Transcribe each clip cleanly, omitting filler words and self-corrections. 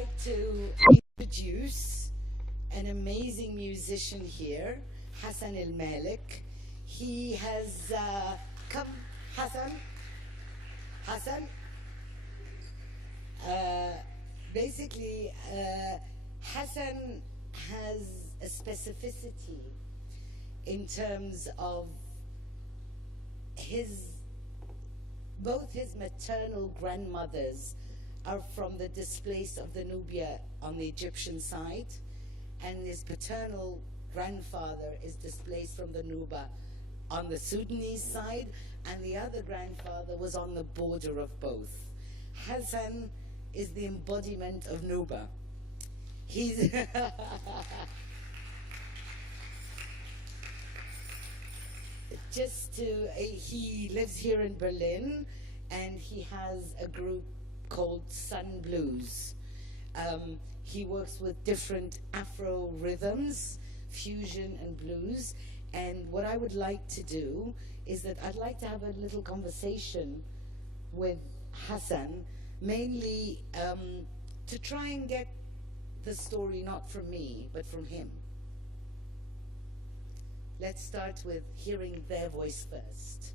like to introduce an amazing musician here, Hassan الملك. He has come, Hassan. Basically, Hassan has a specificity in terms of both his maternal grandmothers are from the displaced of the Nubia on the Egyptian side, and his paternal grandfather is displaced from the Nuba on the Sudanese side, and the other grandfather was on the border of both. Hassan is the embodiment of Nuba. He's he lives here in Berlin, and he has a group called Sun Blues. He works with different Afro rhythms, fusion and blues, and what I would like to do is that I'd like to have a little conversation with Hassan, mainly to try and get the story not from me, but from him. Let's start with hearing their voice first.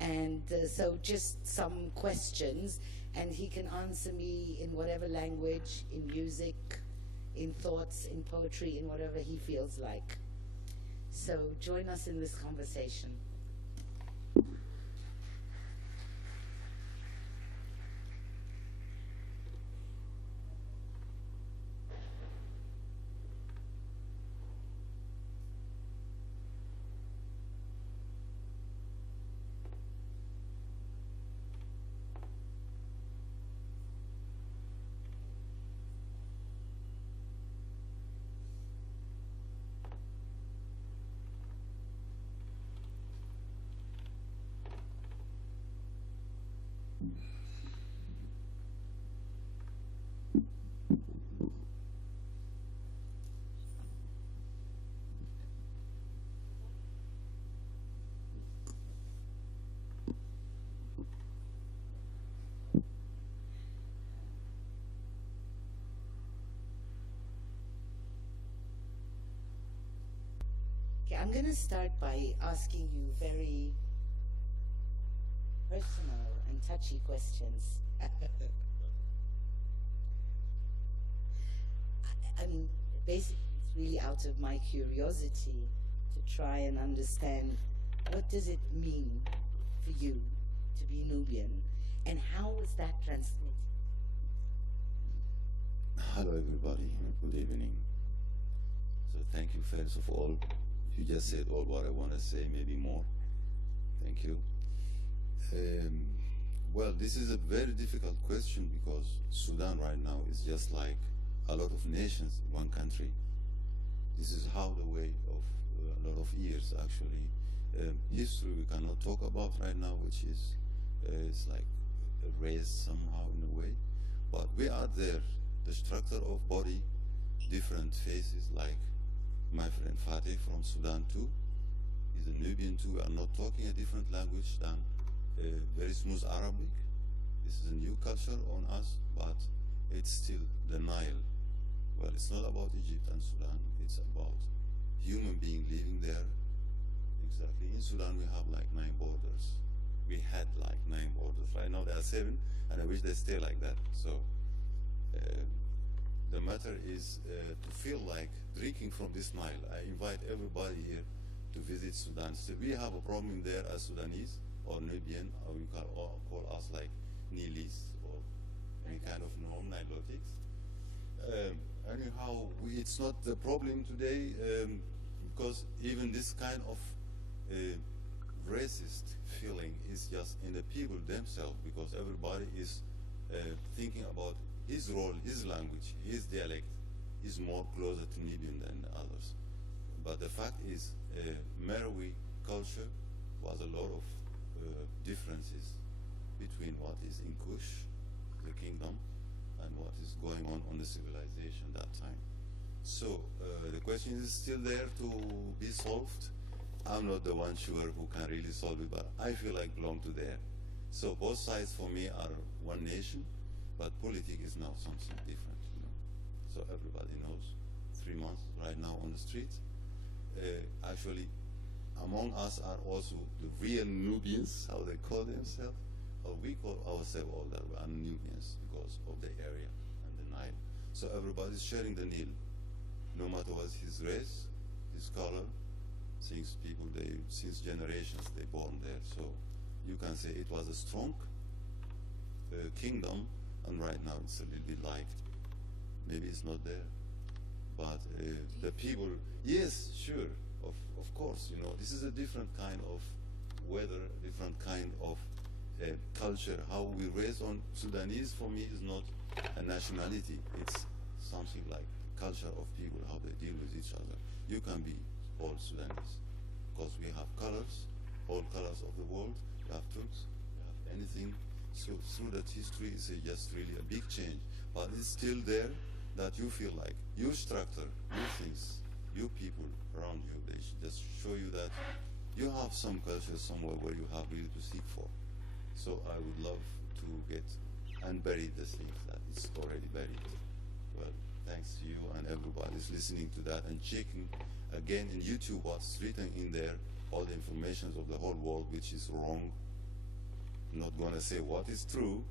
And so just some questions, and he can answer me in whatever language, in music, in thoughts, in poetry, in whatever he feels like. So join us in this conversation. I'm going to start by asking you very personal and touchy questions. I mean, basically, it's really out of my curiosity to try and understand what does it mean for you to be Nubian, and how is that transmitted? Hello, everybody. Good evening. So thank you, first of all. You just said all what I want to say, maybe more. Thank you. Well, this is a very difficult question because Sudan right now is just like a lot of nations in one country. This is how the way of a lot of years, actually. History we cannot talk about right now, which is it's like erased somehow in a way. But we are there. The structure of body, different faces, like my friend Fateh from Sudan too. He's a Nubian too. We are not talking a different language than very smooth Arabic. This is a new culture on us, but it's still the Nile. Well, it's not about Egypt and Sudan. It's about human being living there. Exactly. In Sudan, we have like 9 borders. We had like 9 borders. Right now there are 7, and I wish they stay like that. So the matter is to feel like drinking from this Nile. I invite everybody here to visit Sudan. So we have a problem there as Sudanese or Nubian, or we call us like Nilis or any kind of non-Nilotics. Anyhow, it's not the problem today because even this kind of racist feeling is just in the people themselves, because everybody is thinking about his role, his language, his dialect is more closer to Nubian than others. But the fact is, Marawi culture was a lot of differences between what is in Kush, the kingdom, and what is going on the civilization that time. So the question is still there to be solved. I'm not the one sure who can really solve it, but I feel like belong to there. So both sides for me are one nation, but politics is now something different, you know. everybody knows. 3 months right now on the street. Actually, among us are also the real Nubians, how they call themselves. Or we call ourselves all that we are Nubians because of the area and the Nile. So everybody's sharing the Nile, no matter what his race, his color. Since since generations they born there. So you can say it was a strong kingdom, and right now it's a little bit like, maybe it's not there. But the people, yes, sure, of course, this is a different kind of weather, different kind of culture. How we raise on Sudanese, for me, is not a nationality. It's something like culture of people, how they deal with each other. You can be all Sudanese, because we have colors, all colors of the world. You have Turks, you have anything. So through that history, it's just really a big change. But it's still there that you feel like your structure, your things, your people around you, they should just show you that you have some culture somewhere where you have really to seek for. So I would love to get and bury the things that it's already buried. Well, thanks to you and everybody's listening to that and checking again in YouTube what's written in there, all the information of the whole world, which is wrong. I'm not going to say what is true,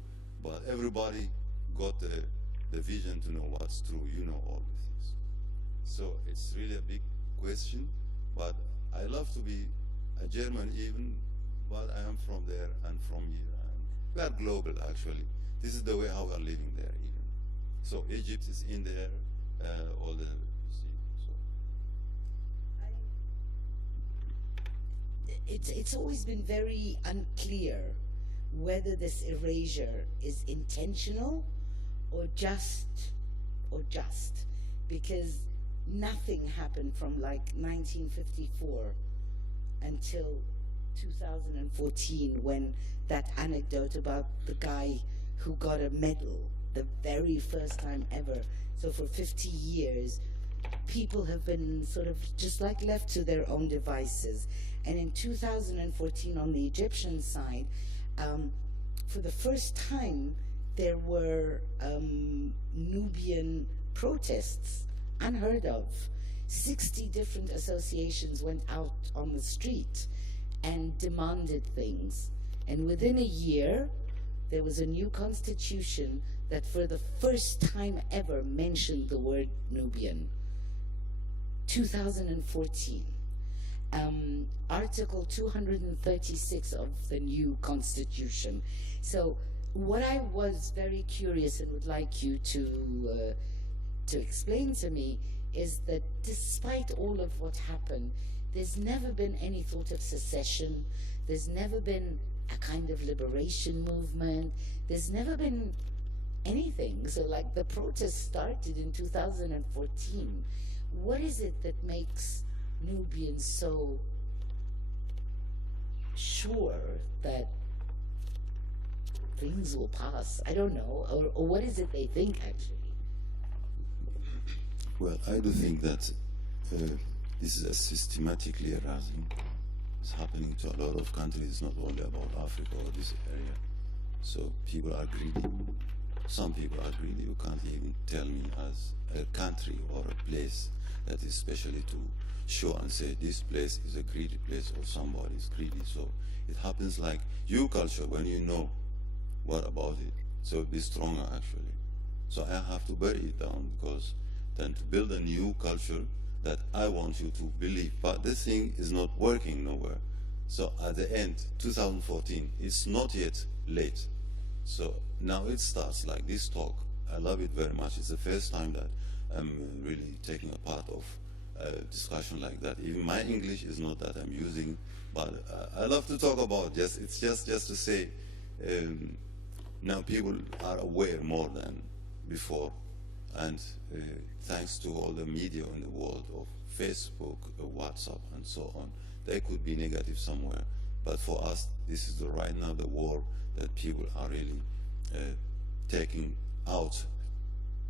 but everybody got the vision to know what's true. You know all the things. So it's really a big question, but I love to be a German even, but I am from there and from here. And we are global, actually. This is the way how we are living there even. So Egypt is in there, all the, you see. So. It's always been very unclear whether this erasure is intentional or just, because nothing happened from like 1954 until 2014, when that anecdote about the guy who got a medal the very first time ever. So for 50 years, people have been sort of just like left to their own devices. And in 2014, on the Egyptian side, for the first time, there were Nubian protests, unheard of. 60 different associations went out on the street and demanded things. And within a year, there was a new constitution that for the first time ever mentioned the word Nubian. 2014. Article 236 of the new constitution. So what I was very curious and would like you to explain to me is that despite all of what happened, there's never been any thought of secession. There's never been a kind of liberation movement. There's never been anything. So like the protest started in 2014. What is it that makes Nubians so sure that things will pass? I don't know. Or what is it they think, actually? Well, I do think that this is a systematically erasing. It's happening to a lot of countries, not only about Africa or this area. So people are greedy. Some people are greedy. You can't even tell me as a country or a place that is specially to show and say this place is a greedy place or somebody is greedy. So it happens like your culture, when you know what about it, so be stronger actually. So I have to bury it down, because then to build a new culture that I want you to believe, but this thing is not working nowhere. So at the end, 2014, it's not yet late. So now it starts like this talk. I love it very much. It's the first time that I'm really taking a part of a discussion like that. Even my English is not that I'm using, but I love to talk about. It's just to say, now people are aware more than before, and thanks to all the media in the world of Facebook, WhatsApp, and so on, they could be negative somewhere. But for us, this is right now the war that people are really taking out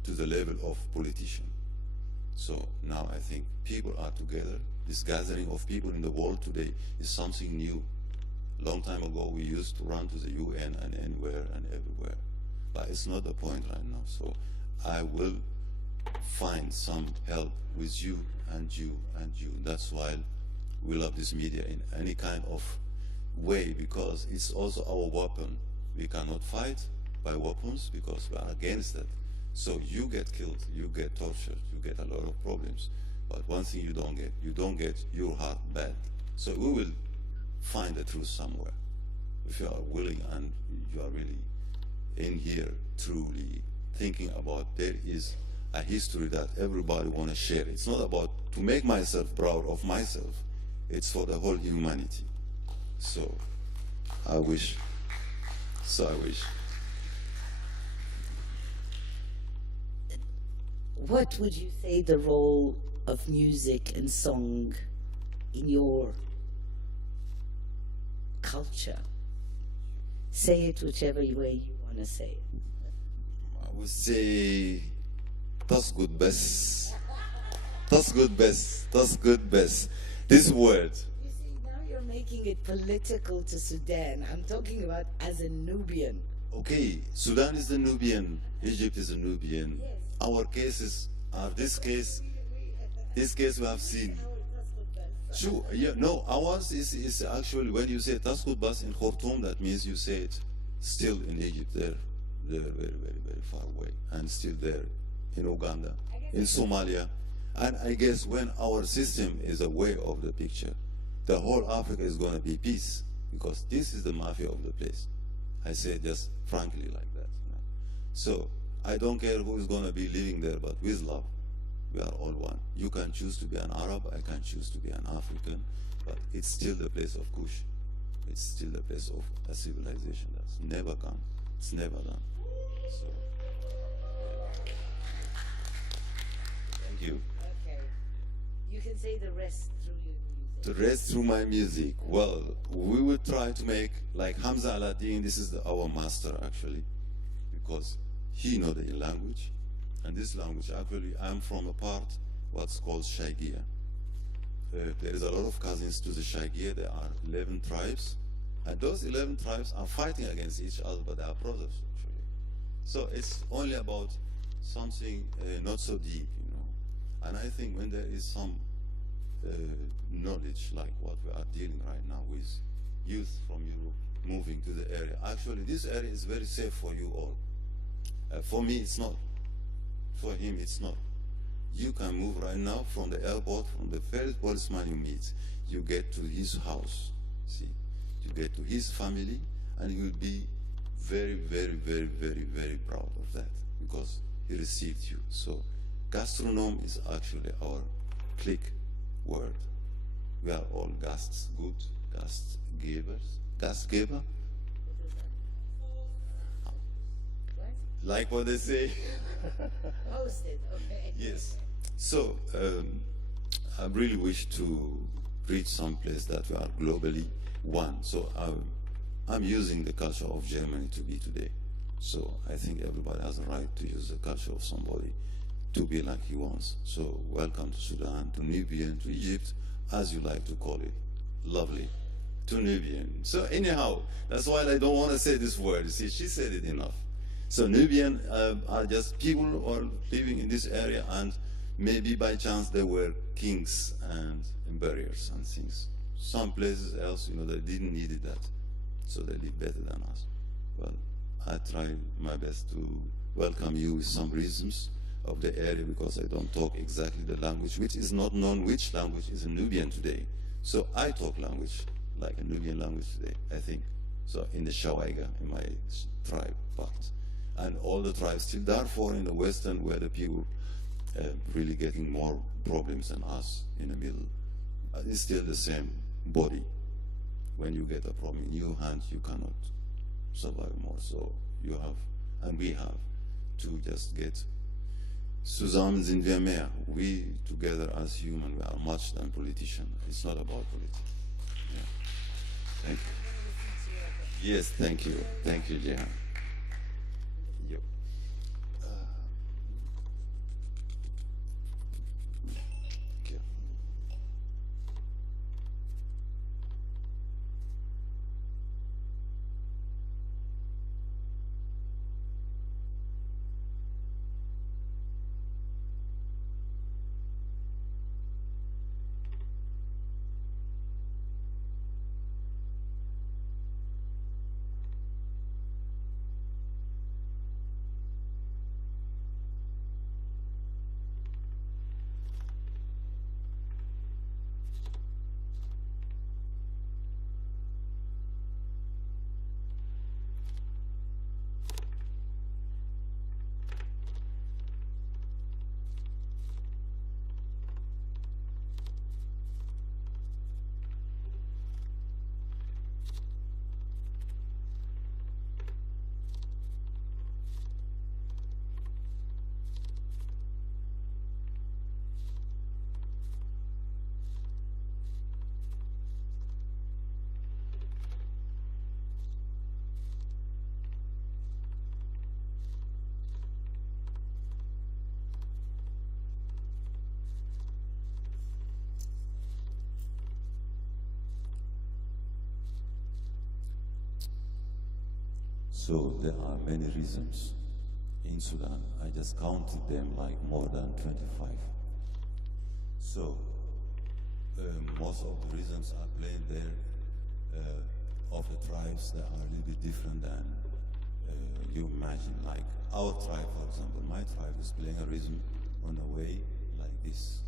to the level of politicians. So now I think people are together. This gathering of people in the world today is something new. Long time ago, we used to run to the UN and anywhere and everywhere. But it's not the point right now. So I will find some help with you and you and you. That's why we love this media in any kind of way, because it's also our weapon. We cannot fight by weapons because we are against that. So you get killed, you get tortured, you get a lot of problems. But one thing you don't get your heart bad. So we will find the truth somewhere. If you are willing and you are really in here truly thinking about there is a history that everybody want to share. It's not about to make myself proud of myself. It's for the whole humanity. So I wish. What would you say the role of music and song in your culture? Say it whichever way you want to say it. I would say tasgud best. Tasgud best. Tasgud best. This word. You see, now you're making it political to Sudan. I'm talking about as a Nubian. Okay, Sudan is the Nubian, Egypt is the Nubian. Yes. Our cases are this case we have seen. Sure, yeah, no, ours is actually, when you say Taskud Bas in Khartoum, that means you say it still in Egypt, they're very, very, very far away, and still there in Uganda, in Somalia. And I guess when our system is aware of the picture, the whole Africa is going to be peace, because this is the mafia of the place. I say it just frankly like that. You know? So I don't care who is going to be living there, but with love, we are all one. You can choose to be an Arab, I can choose to be an African, but it's still the place of Kush. It's still the place of a civilization that's never gone. It's never done. So, yeah. Thank you. Okay. You can say the rest through your music. The rest through my music. Well, we would try to make like Hamza Aladdin. This is our master actually, because he know the language, and this language actually I'm from a part what's called Shaigia. There is a lot of cousins to the Shaigia. There are 11 tribes, and those 11 tribes are fighting against each other, but they are brothers actually. So it's only about something not so deep, you know. And I think when there is some knowledge like what we are dealing right now with youth from Europe moving to the area. Actually, this area is very safe for you all. For me, it's not. For him, it's not. You can move right now from the airport, from the first policeman you meet, you get to his house, see? You get to his family, and you will be very, very, very, very, very proud of that, because he received you. So, gastronome is actually our click word. We are all guests, good Gastgebers. Gastgeber? Like what they say? Hosted, okay. Yes. So, I really wish to reach some place that we are globally one. So, I'm using the culture of Germany to be today. So, I think everybody has a right to use the culture of somebody to be like he wants. So, welcome to Sudan, to Nubian, to Egypt, as you like to call it. Lovely. To Nubian. So, anyhow, that's why I don't want to say this word. You see, she said it enough. So Nubian are just people who are living in this area, and maybe by chance they were kings and barriers and things. Some places else, you know, they didn't need that, so they live better than us. Well, I try my best to welcome you with some reasons of the area, because I don't talk exactly the language, which is not known which language is a Nubian today. So I talk language like a Nubian language today, I think. So in the Shawaiga, in my tribe part. And all the tribes till Darfur in the western, where the people really getting more problems than us in the middle. It's still the same body. When you get a problem in your hand, you cannot survive more. So you have, and we have, to just get zusammen sind wir mehr. We together as human, we are much than politicians. It's not about politics. Yeah. Thank you. Yes, thank you. Thank you, Jehan. Yep. Thank you. So there are many rhythms in Sudan. I just counted them like more than 25. So most of the rhythms are played there of the tribes that are a little bit different than you imagine. Like our tribe, for example, my tribe is playing a rhythm on the way like this.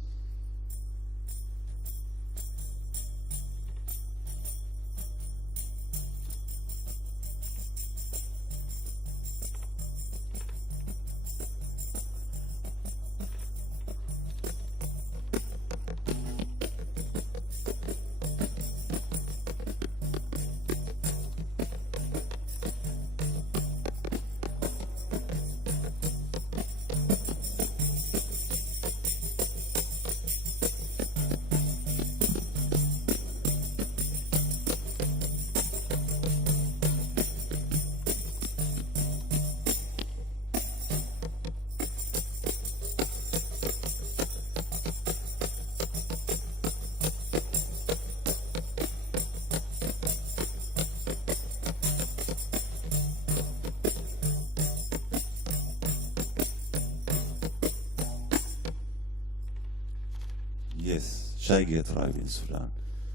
Yes, Shaigea tribe in Sudan.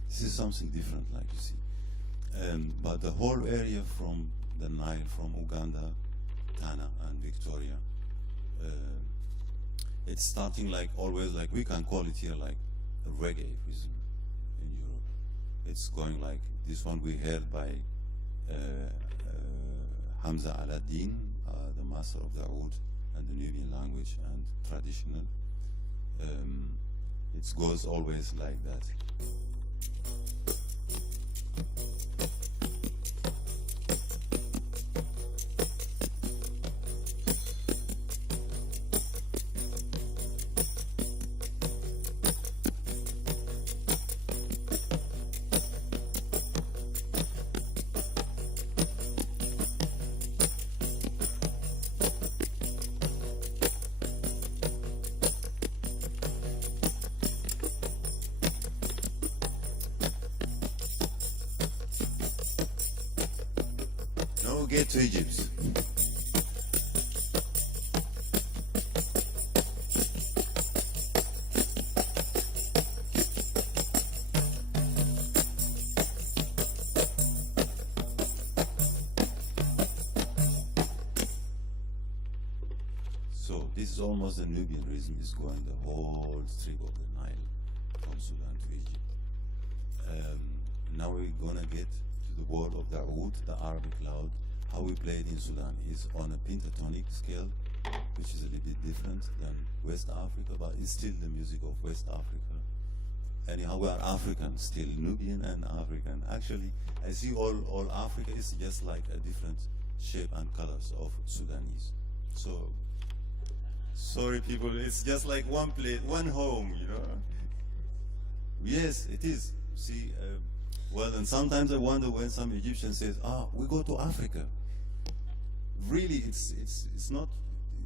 This is something different, like you see. But the whole area from the Nile, from Uganda, Tana, and Victoria, it's starting like always, like we can call it here like a reggae rhythm in Europe. It's going like this one we heard by Hamza Aladdin, the master of the Oud and the Nubian language and traditional. It goes always like that. Now get to Egypt. So this is almost the Nubian rhythm is going the whole strip of the Nile from Sudan to Egypt. Now we're gonna get to the world of the Oud, the Arabic loud. How we play it in Sudan is on a pentatonic scale, which is a little bit different than West Africa, but it's still the music of West Africa. Anyhow, we are African, still Nubian and African. Actually, I see all Africa is just like a different shape and colors of Sudanese. So, sorry people, it's just like one plate, one home, you know. Yes, it is. See, well, and sometimes I wonder when some Egyptian says, we go to Africa. Really, it's not,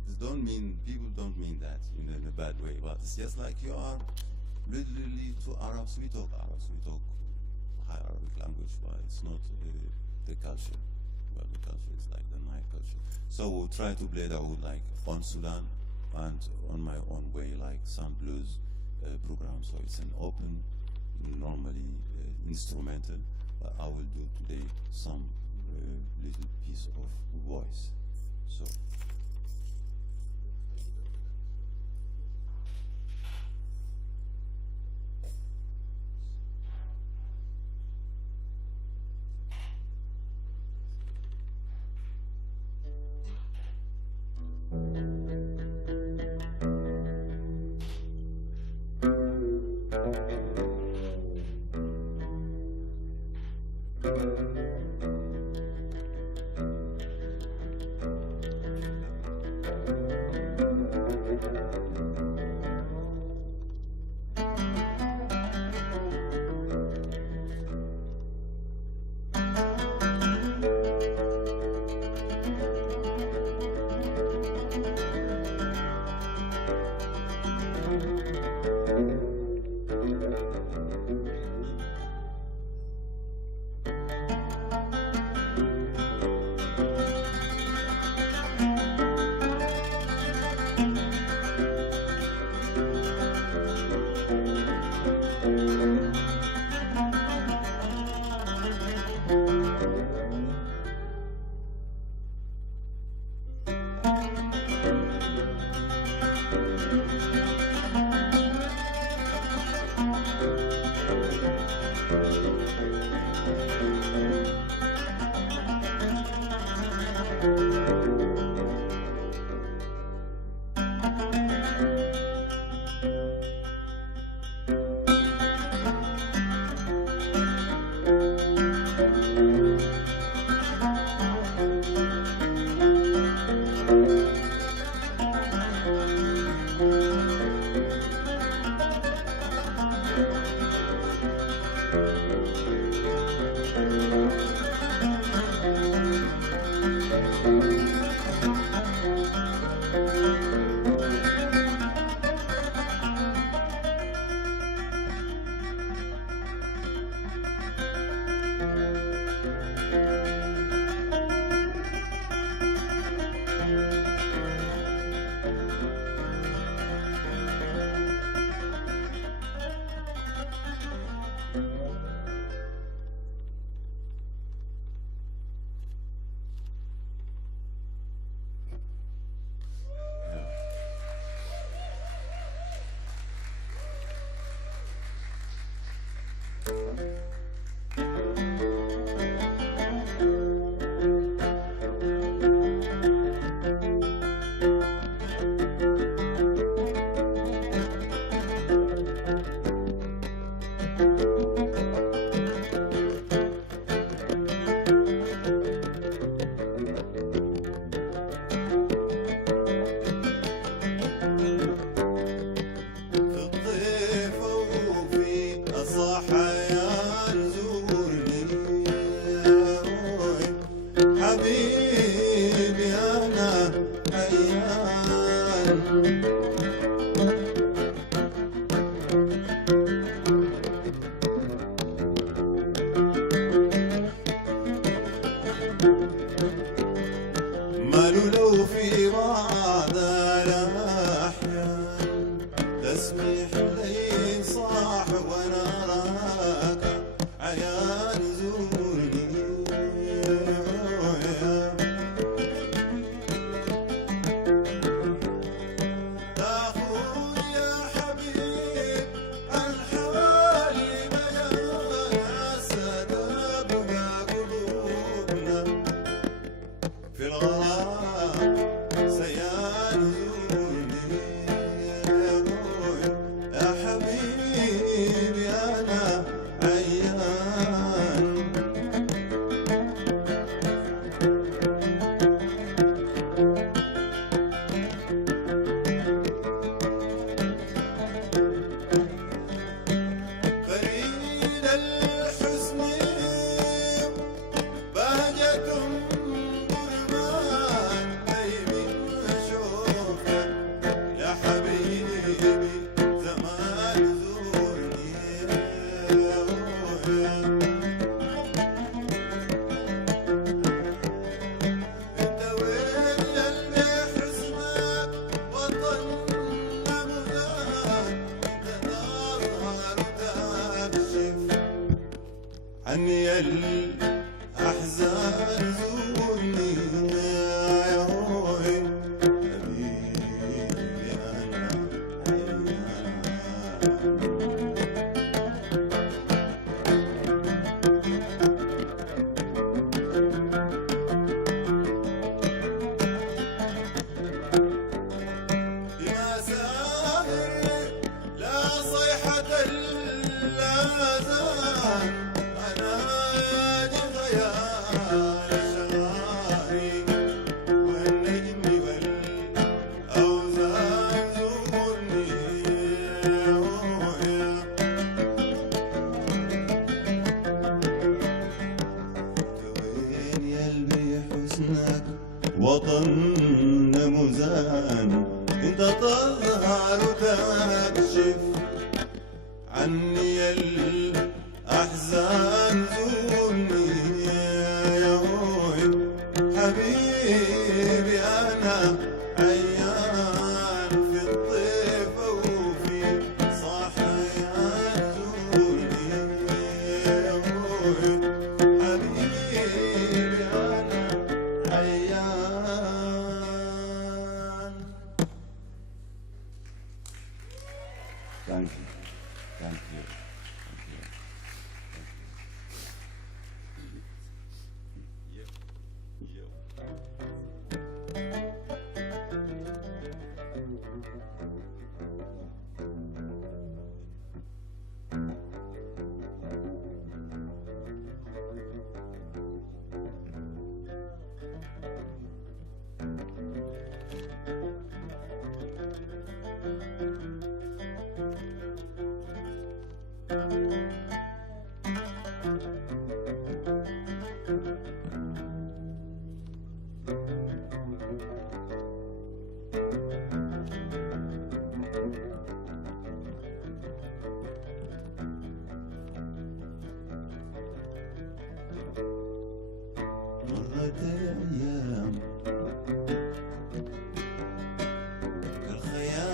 it don't mean, people don't mean that in a bad way, but it's just like you are literally to Arabs, we talk high Arabic language, but it's not the culture. Well, the culture is like the Nile culture. So we'll try to play that would like on Sudan and on my own way, like some blues program. So it's an open, normally instrumental, but I will do today some little piece of voice. So.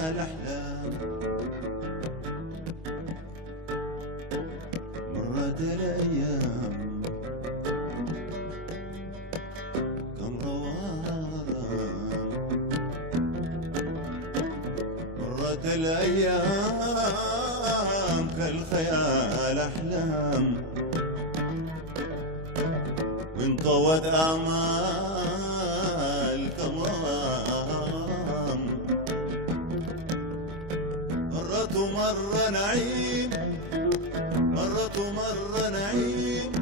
الخيال أحلام مرت الأيام كم روام مرت الأيام كالخيال أحلام وانطوت آمال كم روام مرت ومر نعيم مرت ومر نعيم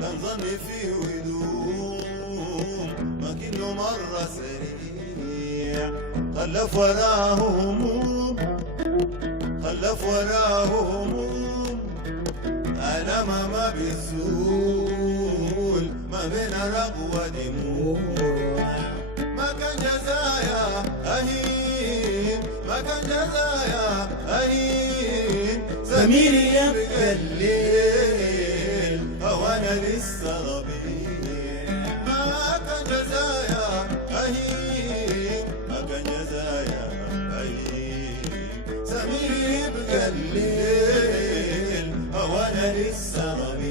كان ظني فيه ويدوم لكنه مرة سريع خلف وراه هموم خلف وراه هموم ألم ما بيزول ما بين رغوة دموع ما كان جزايا أهين ما كان جزايا أهين زميلي يبقى الليل وأنا لسه ربيع ما كان جزايا أهين ما كان جزايا أهين زميلي يبقى الليل وأنا لسه ربيع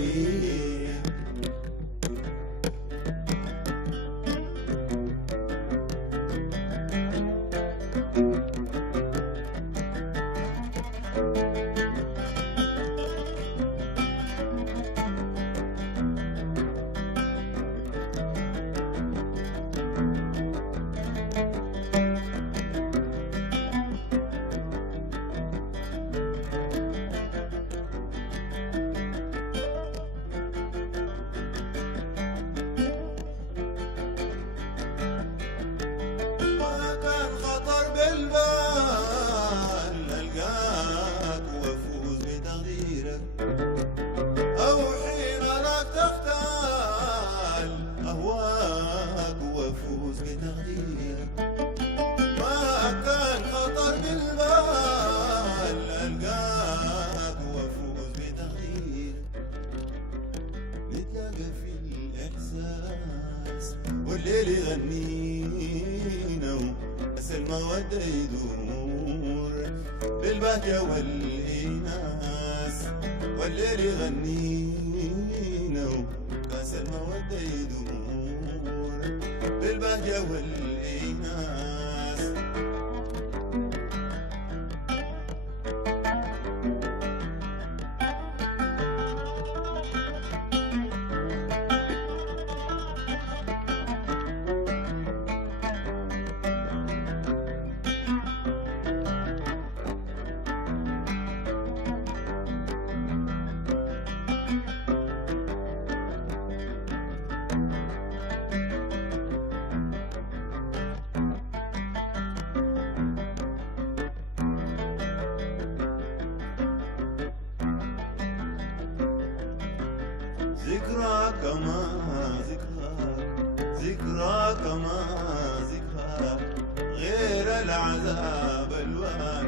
والليل يغنينا بس المودة يدور بالبكا والإناس والليل يغنينا بس المودة يدور بالبكا والإناس ذكراك ما ذكراك ما ذكراك غير العذاب الوان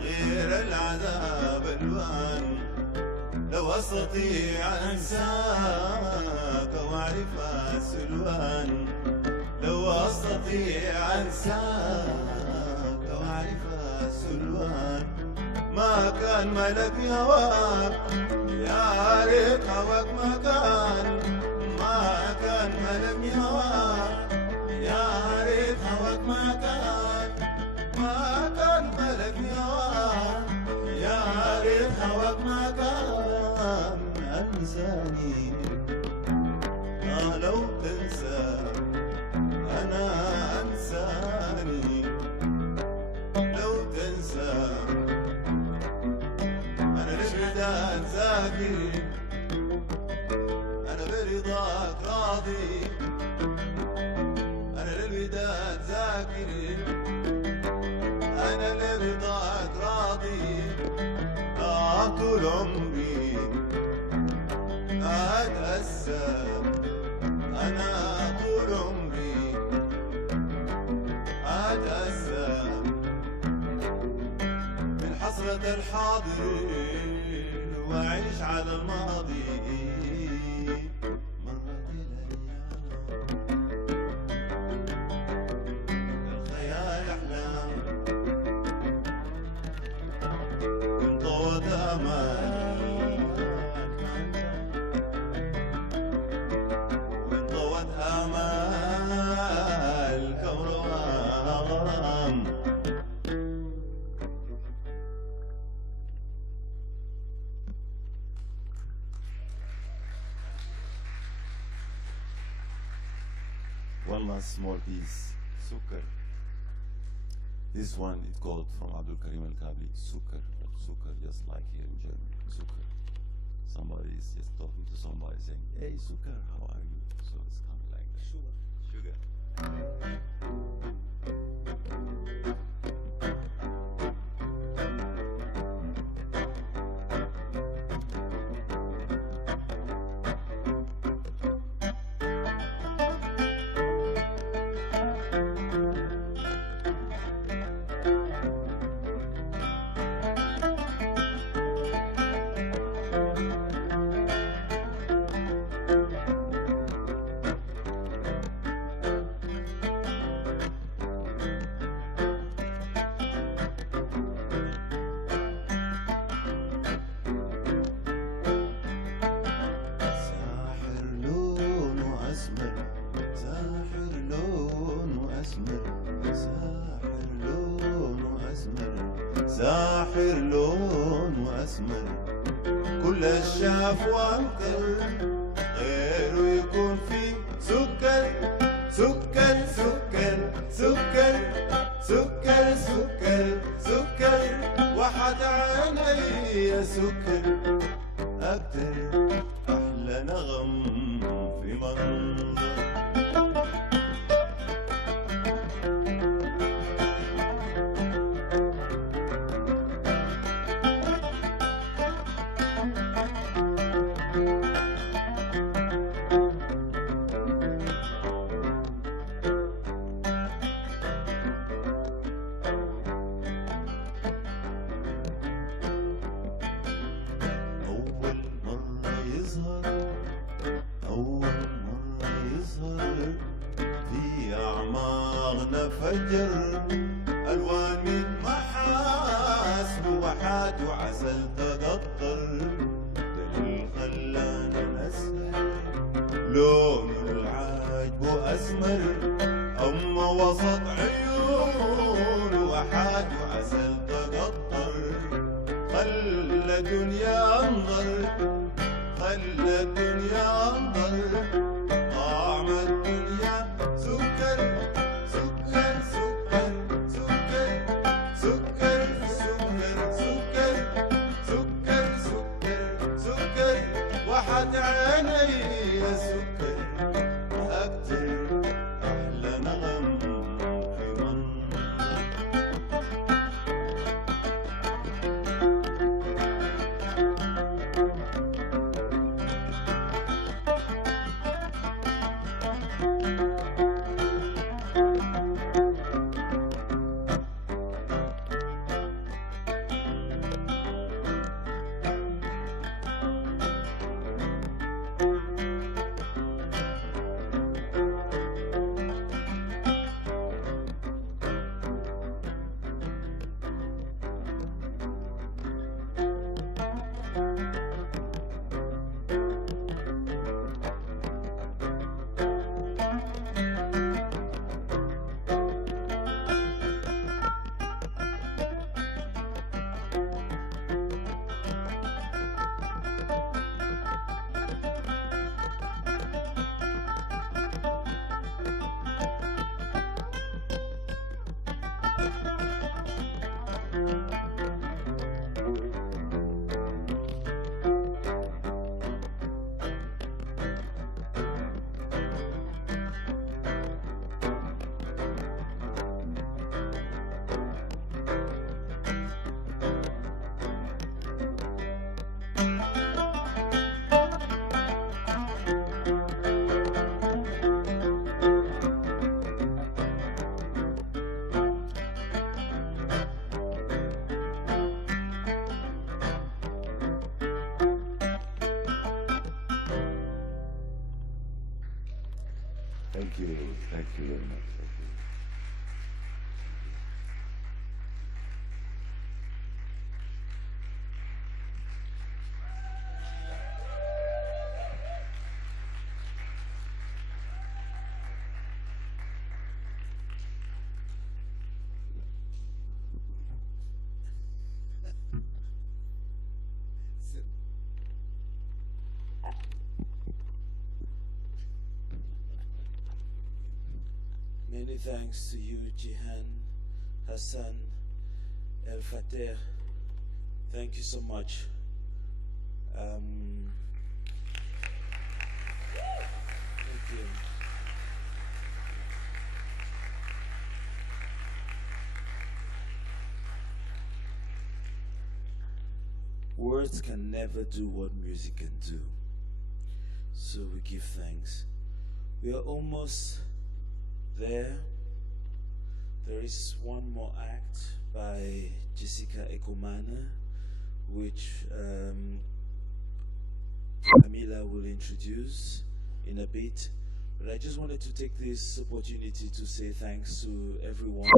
غير العذاب الوان لو أستطيع أنساك وأعرف السلوان لو أستطيع أنساك وأعرف السلوان ما كان ملك هواك يا ريت هواك ما كان ملك هواك يا ريت هواك ما كان ملك هواك يا ريت هواك ما كان أنساني لو تنسى أنا أنساني لو تنسى أنا للوداد ذاكر أنا برضاك راضي أنا للوداد ذاكر أنا لرضاك راضي طول عمري أتأسى أنا طول عمري أتأسى من حسرة الحاضر وأعيش على الماضي مرت الأيام الخيال أحلام آمال وانطوت آمال كونها غرام. One last small piece, Sukkar. This one is called from Abdul Karim Al-Kabli, Sukkar. Sukkar, just like here in German, Sukkar. Somebody is just talking to somebody saying, hey, Sukkar, how are you? So it's coming like that. Sugar. Sugar. ساحر لون وأسمر كل الشاف وانكر غيره يكون في سكر سكر سكر سكر سكر سكر سكر وحد عيني سكر أكتر أحلى نغم في منظر. فجر ألوان من محاسن وحات وعسل تقطر دليل خلانا نسهر لون العجب أسمر أما وسط عيون وحات وعسل تقطر خلى الدنيا انظر خلى الدنيا انظر طعم الدنيا سكر عيني يا سكر أكتر أحلى نغم في منظر. Thank you very much. Many thanks to you, Jihan, Hassan, El Fateh. Thank you so much. Thank you. Words can never do what music can do. So we give thanks. We are almost there. There is one more act by Jessica Ekomana, which Camila will introduce in a bit. But I just wanted to take this opportunity to say thanks to everyone.